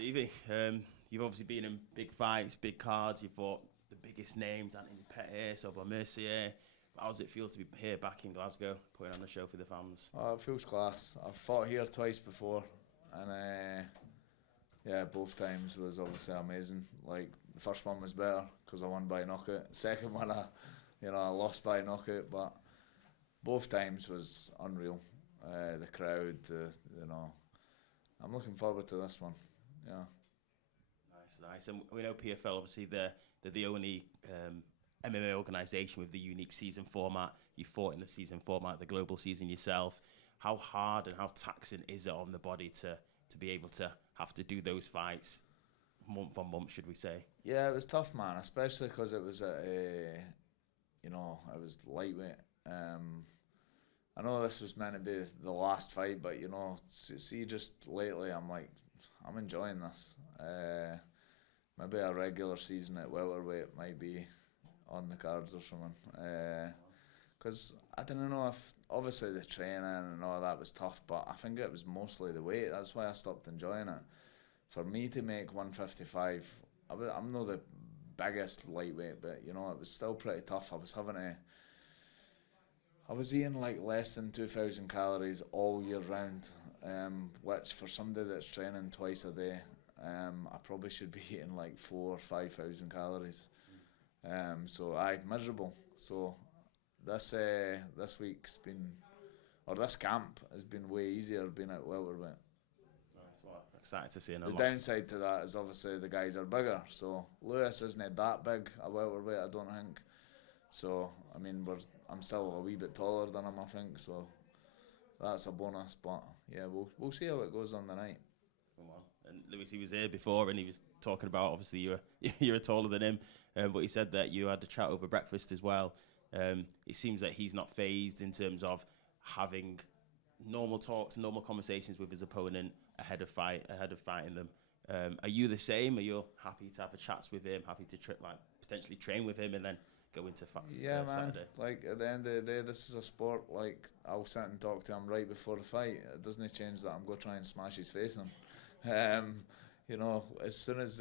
Stevie, you've obviously been in big fights, big cards. You fought the biggest names, Anthony Pettis, Over Mercier. How does it feel to be here back in Glasgow, putting on a show for the fans? Oh, it feels class. I've fought here twice before, and yeah, both times was obviously amazing. Like the first one was better because I won by knockout. Second one, I lost by knockout, but both times was unreal. The crowd, I'm looking forward to this one. Yeah. Nice. And we know PFL, obviously, they're the only MMA organisation with the unique season format. You fought in the season format, the global season yourself. How hard and how taxing is it on the body to be able to have to do those fights month on month, should we say? Yeah, it was tough, man, especially because it was it was lightweight. I know this was meant to be the last fight, but see, just lately I'm enjoying this. Maybe a regular season at welterweight might be on the cards or something. Because I didn't know if, obviously the training and all that was tough, but I think it was mostly the weight. That's why I stopped enjoying it. For me to make 155, I'm not the biggest lightweight, but it was still pretty tough. I was eating like less than 2,000 calories all year round, which for somebody that's training twice a day, I probably should be eating like 4,000 or 5,000 calories. So miserable. So this week's been, or this camp has been way easier being at welterweight. Nice, well, excited to see it. The downside to that is obviously the guys are bigger. So Lewis isn't that big a welterweight, I don't think. So I mean, I'm still a wee bit taller than him, I think. So that's a bonus. But yeah, we'll see how it goes on the night. Come on. And Lewis, he was here before, and he was talking about, obviously you were taller than him, but he said that you had to chat over breakfast as well. It seems that he's not phased in terms of having normal talks, normal conversations with his opponent ahead of fighting them. Are you the same? Are you happy to have a chats with him? Happy to potentially train with him and then go into yeah, man. Saturday? Like at the end of the day, this is a sport. Like I'll sit and talk to him right before the fight. It doesn't change that I'm going to try and smash his face in. As soon as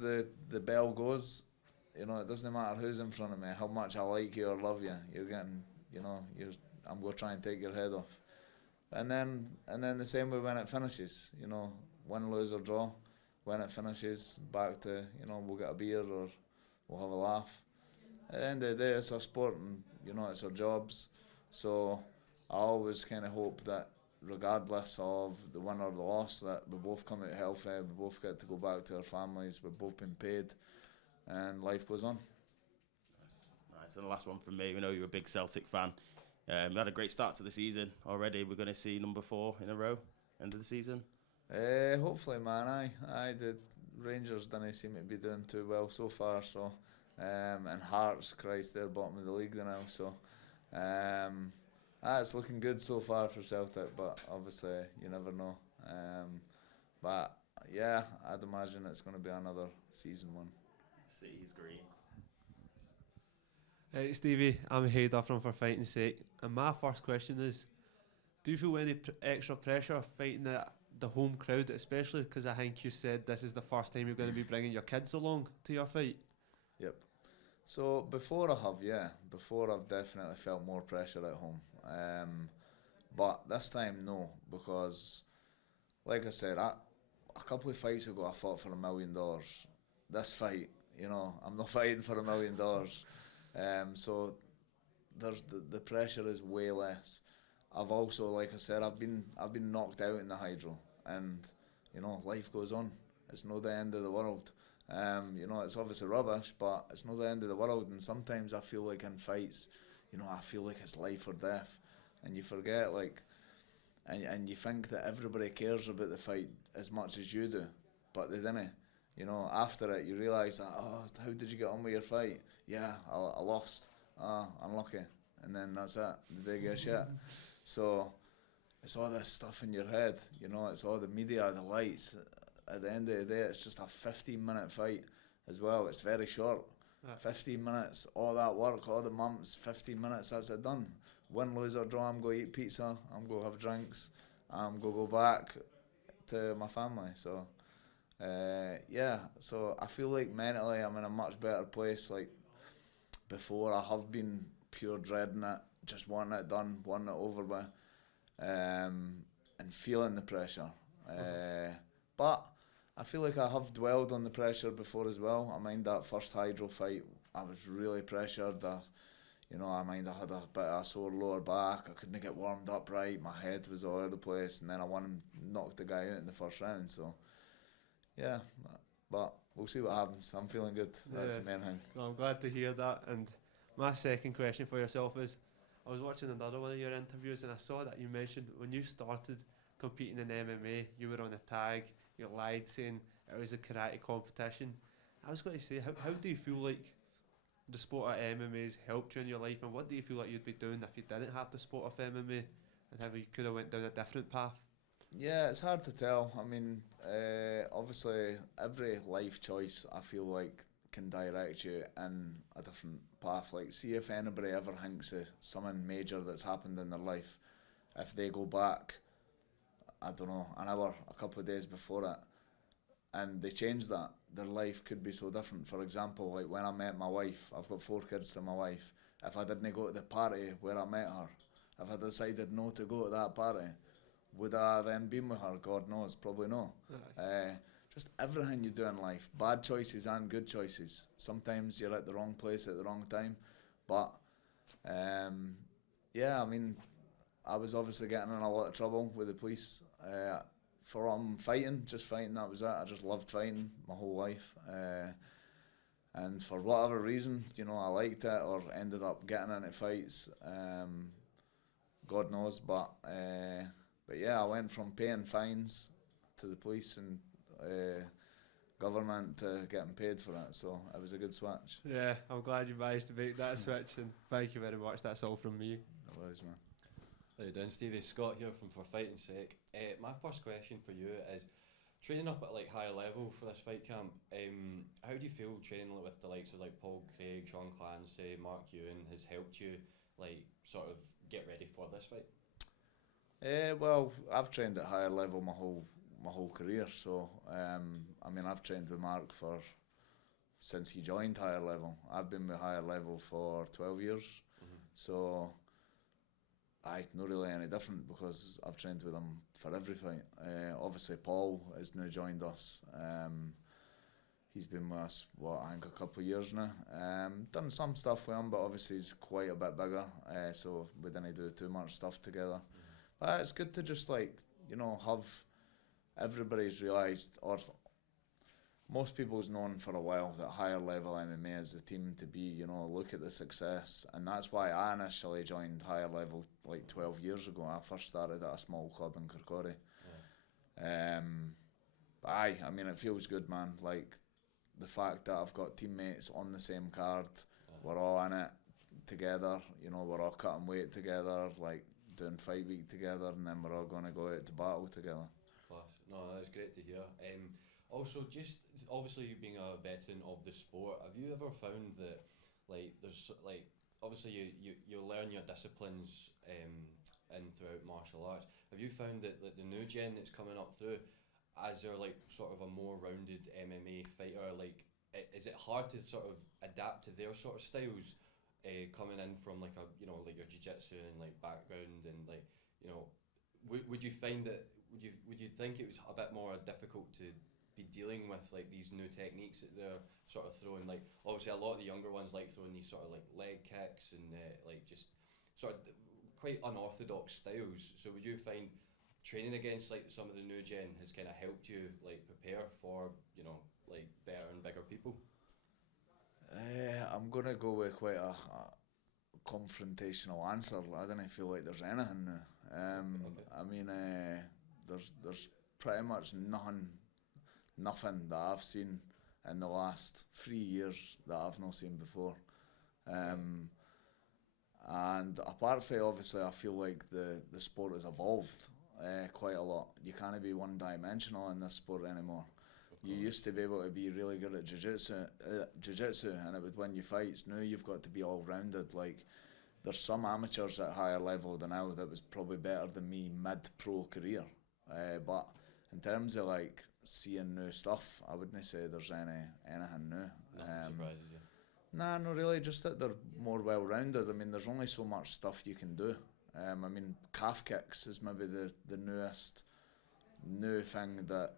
the bell goes, it doesn't matter who's in front of me, how much I like you or love you. You're getting, I'm going to try and take your head off. And then the same way when it finishes. Win, lose or draw. When it finishes, back to, we'll get a beer or we'll have a laugh. At the end of the day, it's our sport and, it's our jobs. So I always kind of hope that regardless of the win or the loss, that we both come out healthy, we both get to go back to our families, we've both been paid, and life goes on. Nice. And the last one from me, we know you're a big Celtic fan. We had a great start to the season already. We're going to see number 4 in a row, end of the season. Hopefully, man. The Rangers didn't seem to be doing too well so far. So, and Hearts, Christ, they're bottom of the league now. So, it's looking good so far for Celtic, but obviously you never know. But yeah, I'd imagine it's going to be another season one. City's green. Hey Stevie, I'm Hader from For Fighting's Sake, and my first question is, do you feel any extra pressure fighting the home crowd, especially because I think you said this is the first time you're going to be bringing your kids along to your fight? Yep. So before I've definitely felt more pressure at home. But this time no, because like I said, a couple of fights ago I fought for $1 million. This fight, I'm not fighting for $1 million. So there's the pressure is way less. I've also, like I said, I've been knocked out in the hydro, and life goes on. It's not the end of the world. It's obviously rubbish, but it's not the end of the world. And sometimes I feel like in fights, I feel like it's life or death, and you forget and you think that everybody cares about the fight as much as you do, but they didn't. After it, you realise that, how did you get on with your fight? Yeah, I lost. Unlucky. And then that's it. The day gets shit. So it's all this stuff in your head, it's all the media, the lights. At the end of the day, it's just a 15-minute fight as well. It's very short. 15 minutes, all that work, all the months, 15 minutes, that's it done. Win, lose or draw, I'm going to eat pizza, I'm going to have drinks, I'm going to go back to my family. So yeah, so I feel like mentally I'm in a much better place. Like before, I have been pure dreading it, just wanting it done, wanting it over with, and feeling the pressure. But I feel like I have dwelled on the pressure before as well. I mind that first hydro fight, I was really pressured. I mind I had a bit of a sore lower back. I couldn't get warmed up right. My head was all over the place, and then I won and knocked the guy out in the first round. So yeah, but we'll see what happens. I'm feeling good. That's the main thing. No, I'm glad to hear that. And my second question for yourself is, I was watching another one of your interviews and I saw that you mentioned when you started competing in MMA, you were on a tag, you lied saying it was a karate competition. I was going to say, how do you feel like the sport of MMA has helped you in your life, and what do you feel like you'd be doing if you didn't have the sport of MMA, and how you could have went down a different path? Yeah, it's hard to tell. I mean, obviously every life choice I feel like can direct you in a different path. Like, see if anybody ever thinks of something major that's happened in their life, if they go back, I don't know, an hour, a couple of days before it, and they change that, their life could be so different. For example, like when I met my wife, I've got 4 kids to my wife. If I didn't go to the party where I met her, if I decided no to go to that party, would I then been with her? God knows, probably no. Just everything you do in life, bad choices and good choices. Sometimes you're at the wrong place at the wrong time. But yeah, I mean, I was obviously getting in a lot of trouble with the police from fighting, just fighting, that was it. I just loved fighting my whole life. And for whatever reason, I liked it or ended up getting into fights. God knows, but yeah, I went from paying fines to the police and government to getting paid for it, so it was a good switch. Yeah, I'm glad you managed to make that switch, and thank you very much. That's all from me. No worries, man. How you doing, Stevie? Scott here from For Fighting's Sake. My first question for you is, training up at higher level for this fight camp, how do you feel training with the likes of Paul Craig, Sean Clancy, Mark Ewan has helped you sort of get ready for this fight? Well, I've trained at higher level my whole career, so I mean, I've trained with Mark since he joined higher level. I've been with higher level for 12 years, so not really any different because I've trained with him for every fight. Obviously Paul has now joined us. He's been with us, I think a couple of years now. Done some stuff with him, but obviously he's quite a bit bigger, so we didn't do too much stuff together. But it's good to just have everybody's realised, or most people's known for a while, that higher level MMA is the team to be. Look at the success, and that's why I initially joined higher level 12 years ago. I first started at a small club in Kirkcaldy. But I mean, it feels good, man. The fact that I've got teammates on the same card, we're all in it together. We're all cutting weight together, doing fight week together, and then we're all going to go out to battle together. Class. No, that's great to hear. Also, just obviously you being a veteran of the sport, have you ever found that there's obviously you learn your disciplines in throughout martial arts. Have you found that the new gen that's coming up through, as they're sort of a more rounded MMA fighter, is it hard to sort of adapt to their sort of styles, coming in from your jiu-jitsu and background, and would you find that would you think it was a bit more difficult to be dealing with these new techniques that they're sort of throwing? Obviously a lot of the younger ones throwing these sort of leg kicks and just sort of quite unorthodox styles. So would you find training against some of the new gen has kind of helped you prepare for better and bigger people? I'm gonna go with quite a confrontational answer. I don't feel like there's anything now. Okay. I mean, there's pretty much nothing that I've seen in the last 3 years that I've not seen before. And apart from obviously, I feel like the sport has evolved quite a lot. You can't be one-dimensional in this sport anymore. You used to be able to be really good at jiu-jitsu, and it would win you fights. Now you've got to be all-rounded. There's some amateurs at higher level than now that was probably better than me mid-pro career. But in terms of like seeing new stuff, I wouldn't say there's anything new. Nothing surprises you. Nah, not really. Just that they're more well-rounded. I mean, there's only so much stuff you can do. I mean, calf kicks is maybe the newest new thing that,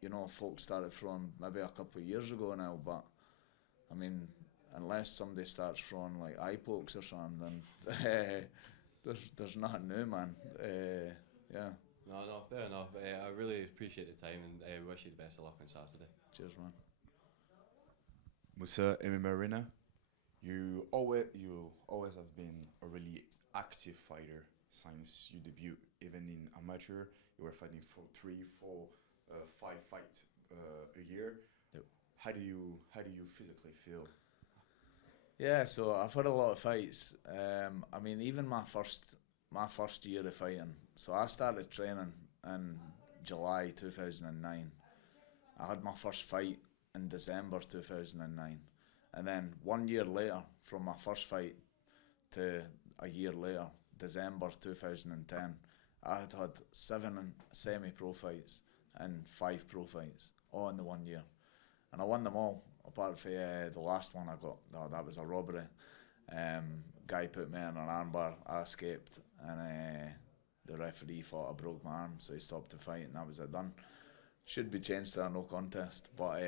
you know, folks started from maybe a couple of years ago now. But I mean, unless somebody starts throwing like eye pokes or something, then there's nothing new, man. Yeah. No, fair enough. I really appreciate the time and wish you the best of luck on Saturday. Cheers, man. Musa, MMA Arena, you always have been a really active fighter since you debut. Even in amateur, you were fighting for 3, 4, 5 fights a year. Yep. How do you physically feel? Yeah, so I've had a lot of fights. I mean, even my first year of fighting. So I started training in July 2009. I had my first fight in December 2009, and then 1 year later, from my first fight to a year later, December 2010, I had 7 semi-pro fights and 5 pro fights, all in the 1 year, and I won them all. Apart from the last one I got, that was a robbery. Guy put me in an armbar, I escaped, and the referee thought I broke my arm, so he stopped the fight, and that was it done. Should be changed to a no contest, but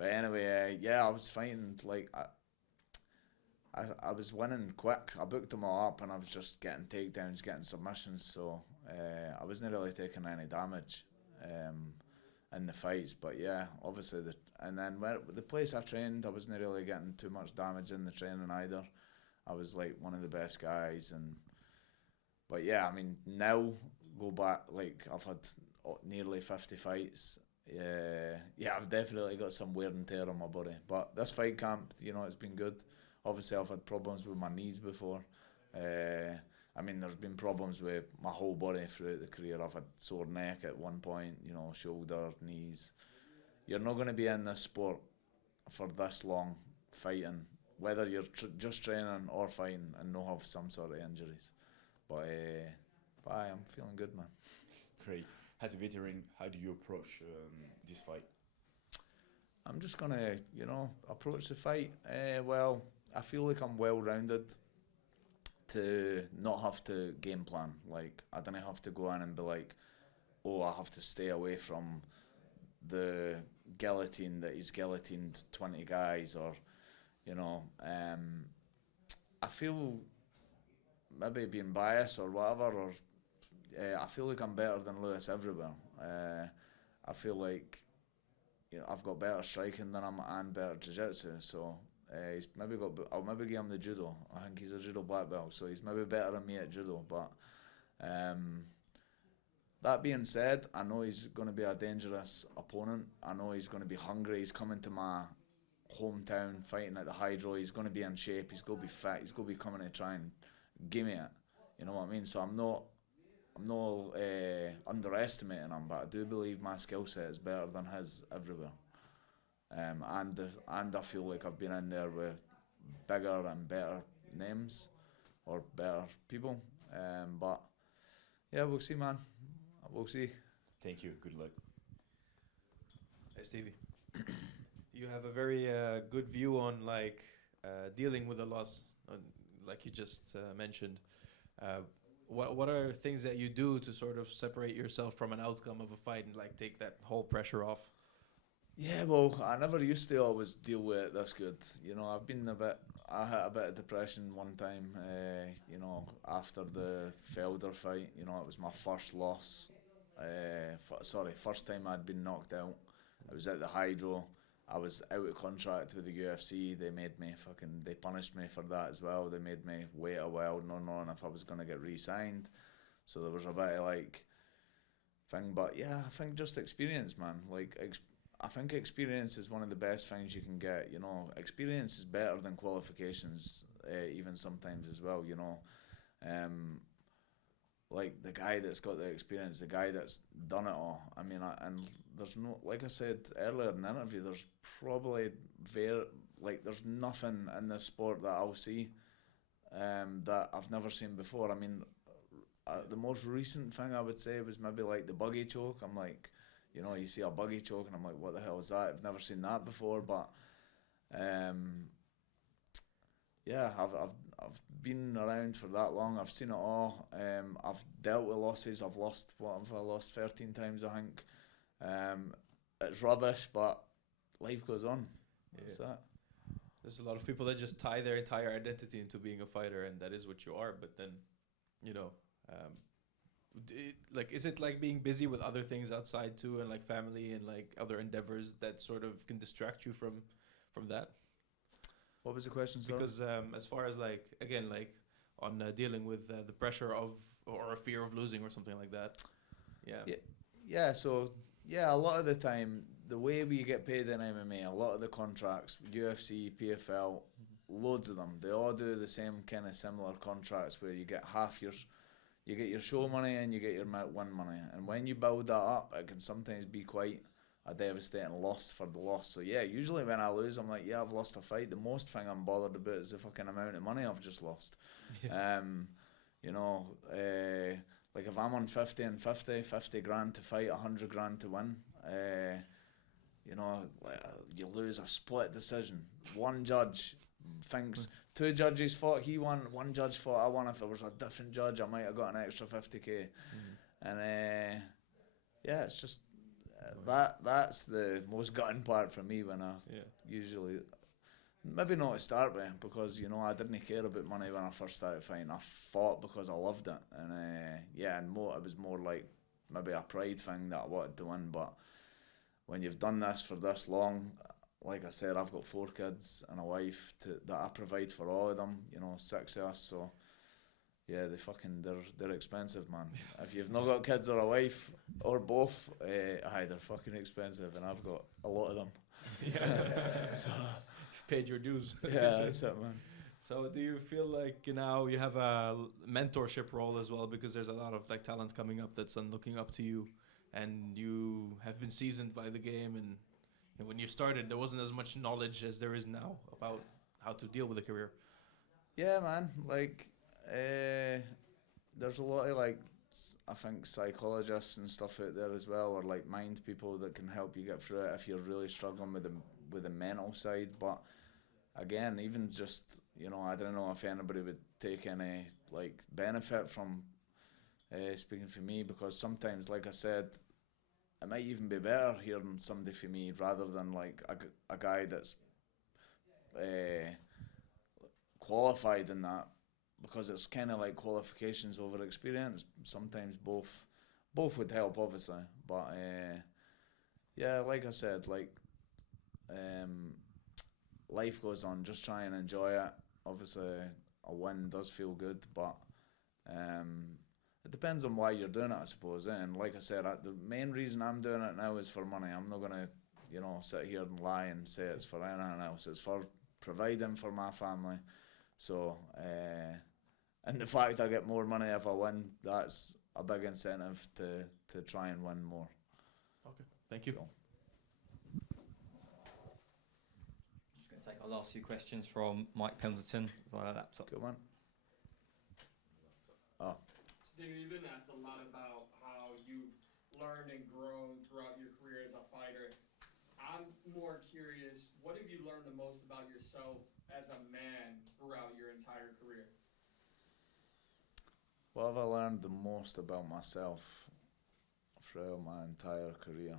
anyway, yeah, I was fighting like I was winning quick. I booked them all up, and I was just getting takedowns, getting submissions, so I wasn't really taking any damage in the fights. But yeah, obviously and then the place I trained, I wasn't really getting too much damage in the training either. I was like one of the best guys, but yeah, I mean, now go back, like I've had nearly 50 fights. Yeah, I've definitely got some wear and tear on my body, but this fight camp, you know, it's been good. Obviously, I've had problems with my knees before. I mean, there's been problems with my whole body throughout the career. I've had sore neck at one point, you know, shoulder, knees. You're not going to be in this sport for this long fighting, whether you're just training or fighting, and not have some sort of injuries. But I'm feeling good, man. Great. As a veteran, how do you approach this fight? I'm just going to, you know, approach the fight. Well, I feel like I'm well-rounded to not have to game plan. Like, I don't have to go in and be like, oh, I have to stay away from the guillotine that he's guillotined 20 guys, or, you know, I feel maybe being biased or whatever, or I feel like I'm better than Lewis everywhere. I feel like, you know, I've got better striking than him and better jiu-jitsu, so he's maybe I'll maybe give him the judo. I think he's a judo black belt, so he's maybe better than me at judo. But that being said, I know he's going to be a dangerous opponent. I know he's going to be hungry. He's coming to my hometown fighting at the Hydro. He's going to be in shape. He's going to be fit. He's going to be coming to try and give me it. You know what I mean? So I'm not underestimating him, but I do believe my skill set is better than his everywhere. And I feel like I've been in there with bigger and better names or better people. But yeah, we'll see, man. We'll see. Thank you. Good luck. Hey, Stevie. You have a very good view on like dealing with a loss, like you just mentioned. What are things that you do to sort of separate yourself from an outcome of a fight and like take that whole pressure off? Yeah, well, I never used to always deal with it this good. You know, I had a bit of depression one time, you know, after the Felder fight. You know, it was my first loss. First time I'd been knocked out. I was at the Hydro. I was out of contract with the UFC. They punished me for that as well. They made me wait a while, not knowing if I was going to get re-signed. So there was a bit of like thing, but yeah, I think just experience, man. Like, I think experience is one of the best things you can get. You know, experience is better than qualifications, even sometimes as well. You know, like the guy that's got the experience, the guy that's done it all. I mean, and there's no, like I said earlier in the interview, there's probably there's nothing in this sport that I'll see that I've never seen before. I mean, the most recent thing I would say was maybe like the buggy choke. I'm like, you know, you see a buggy choke and I'm like, what the hell is that? I've never seen that before. But yeah, I've been around for that long. I've seen it all. I've dealt with losses. I've lost, what have I lost, 13 times I think. It's rubbish, but life goes on. Yeah. That's that. There's a lot of people that just tie their entire identity into being a fighter, and that is what you are. But then, you know, like, is it like being busy with other things outside too, and like family and like other endeavors that sort of can distract you from that? What was the question, sir? Because as far as like, again, like on dealing with the pressure of or a fear of losing or something like that. Yeah, so yeah, a lot of the time, the way we get paid in MMA, a lot of the contracts, UFC, PFL, loads of them, they all do the same kind of similar contracts where you get you get your show money and you get your win money. And when you build that up, it can sometimes be quite a devastating loss for the loss. So yeah, usually when I lose, I'm like, yeah, I've lost a fight. The most thing I'm bothered about is the fucking amount of money I've just lost. Yeah. You know, like if I'm on 50 and 50 grand to fight, 100 grand to win, you know, you lose a split decision. One judge thinks, two judges thought he won, one judge thought I won. If it was a different judge, I might have got an extra 50k. And yeah, it's just that's the most gutting part for me when I usually, maybe not to start with, because you know I didn't care about money when I first started fighting. I fought because I loved it, and and it was more like maybe a pride thing that I wanted to win. But when you've done this for this long, like I said, I've got 4 kids and a wife that I provide for all of them. You know, 6 of us, so. Yeah, they're expensive, man. If you've not got kids or a wife or both, they're fucking expensive, and I've got a lot of them. So you've paid your dues. Yeah, that's it, man. So do you feel like now you have a mentorship role as well, because there's a lot of like talent coming up that's looking up to you, and you have been seasoned by the game, and when you started there wasn't as much knowledge as there is now about how to deal with a career. Yeah, man. Like. There's a lot of like I think psychologists and stuff out there as well, or like mind people that can help you get through it if you're really struggling with the mental side. But again, even just, you know, I don't know if anybody would take any like benefit from speaking for me, because sometimes, like I said, it might even be better hearing somebody for me rather than like a guy that's qualified in that. Because it's kind of like qualifications over experience. Sometimes both would help, obviously. But yeah, like I said, like life goes on. Just try and enjoy it. Obviously, a win does feel good, but it depends on why you're doing it, I suppose. And like I said, the main reason I'm doing it now is for money. I'm not gonna, you know, sit here and lie and say it's for anything else. It's for providing for my family. So, and the fact I get more money if I win, that's a big incentive to try and win more. Okay, thank you. Cool. Just going to take our last few questions from Mike Pendleton via laptop. Good one. Oh. Stevie, you've been asked a lot about how you've learned and grown throughout your career as a fighter. I'm more curious, what have you learned the most about yourself as a man throughout your entire career? What have I learned the most about myself throughout my entire career?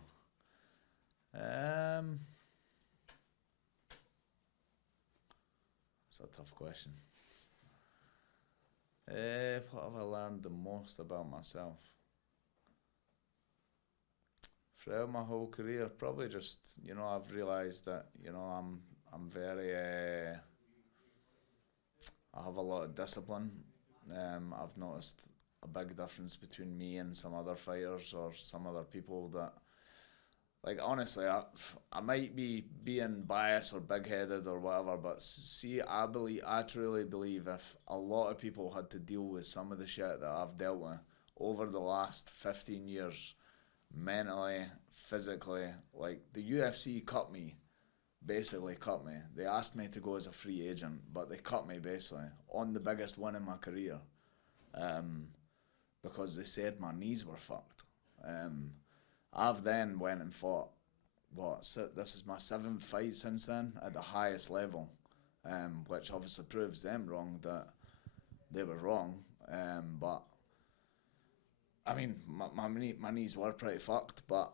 It's a tough question. What have I learned the most about myself? Throughout my whole career, probably just, you know, I've realised that, you know, I'm very, I have a lot of discipline. I've noticed a big difference between me and some other fighters or some other people that, like, honestly, I might be being biased or big-headed or whatever, but see, I truly believe if a lot of people had to deal with some of the shit that I've dealt with over the last 15 years, mentally, physically, like, the UFC basically cut me. They asked me to go as a free agent, but they cut me basically on the biggest win in my career. because they said my knees were fucked. I've then went and fought, this is my 7th fight since then at the highest level, which obviously proves them wrong, that they were wrong. But I mean, my knees were pretty fucked, but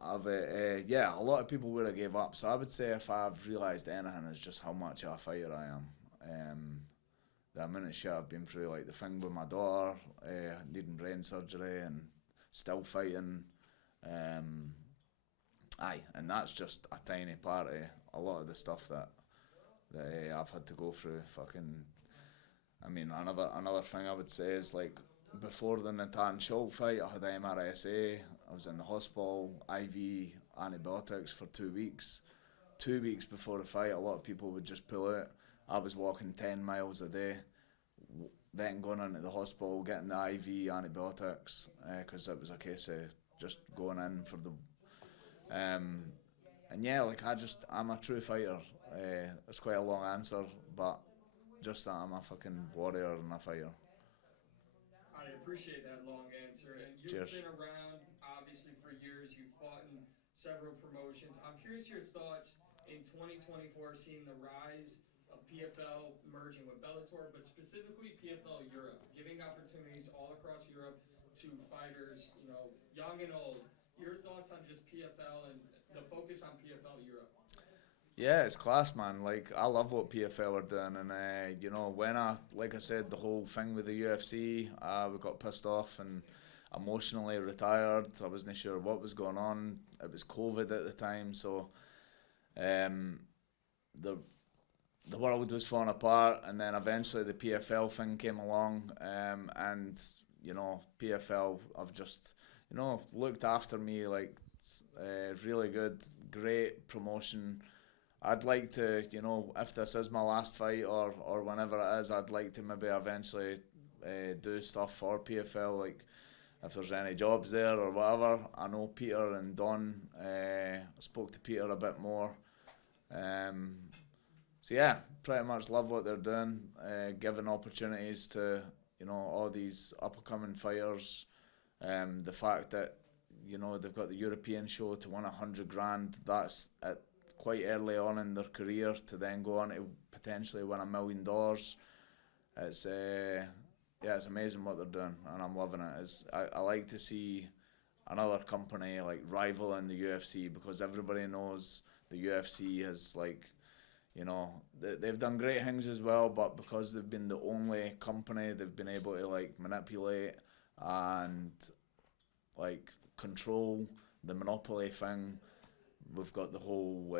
yeah, a lot of people would have gave up. So I would say if I've realised anything, is just how much of a fighter I am. The amount of shit I've been through, like the thing with my daughter, needing brain surgery and still fighting. And that's just a tiny part of a lot of the stuff that I've had to go through. I mean, another thing I would say is, like, before the Natan Schultz fight, I had MRSA. I was in the hospital, IV antibiotics for 2 weeks. 2 weeks before the fight, a lot of people would just pull out. I was walking 10 miles a day, then going into the hospital, getting the IV antibiotics, because it was a case of just going in for the... and yeah, like, I'm a true fighter. It's quite a long answer, but just that I'm a fucking warrior and a fighter. I appreciate that long answer. And you've Cheers. been around, obviously, for years. You've fought in several promotions. I'm curious your thoughts in 2024, seeing the rise of PFL merging with Bellator, but specifically PFL Europe, giving opportunities all across Europe to fighters, you know, young and old. Your thoughts on just PFL and the focus on PFL Europe? Yeah, it's class, man. Like, I love what PFL are doing, and you know, when like I said, the whole thing with the UFC, we got pissed off and emotionally retired. I wasn't sure what was going on. It was COVID at the time, so the world was falling apart, and then eventually the PFL thing came along, and you know, PFL have just, you know, looked after me, like, really good, great promotion. I'd like to, you know, if this is my last fight or whenever it is, I'd like to maybe eventually do stuff for PFL, like if there's any jobs there or whatever. I know Peter and Don, I spoke to Peter a bit more. So yeah, pretty much love what they're doing, giving opportunities to, you know, all these up-and-coming fighters. The fact that, you know, they've got the European show to win 100 grand, that's at quite early on in their career, to then go on to potentially win $1 million. It's yeah, it's amazing what they're doing, and I'm loving it. I like to see another company like rivaling the UFC, because everybody knows the UFC has, like, you know, they've done great things as well, but because they've been the only company, they've been able to, like, manipulate and, like, control the monopoly thing. We've got the whole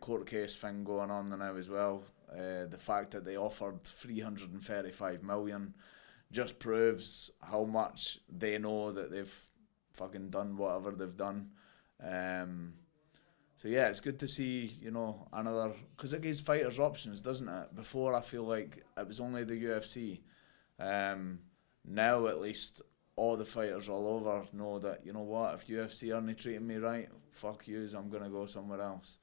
court case thing going on now as well. The fact that they offered 335 million just proves how much they know that they've fucking done whatever they've done. So yeah, it's good to see, you know, another, because it gives fighters options, doesn't it? Before, I feel like it was only the UFC. Now at least all the fighters all over know that, you know what, if UFC aren't treating me right, fuck yous, I'm gonna go somewhere else.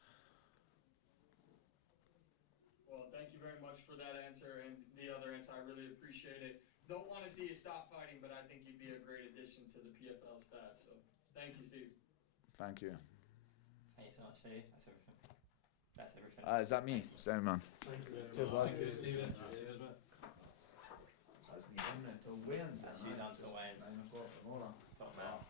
Well, thank you very much for that answer and the other answer. I really appreciate it. Don't want to see you stop fighting, but I think you'd be a great addition to the PFL staff. So thank you, Steve. Thank you. Thank you so much, Steve. That's everything. That's everything. Is that me? Sound man. Thank you. Cheers, lad. Thank you, Stephen. That's me done until Wayne's. That's you done till Wayne's. 9 o'clock tomorrow. Top man.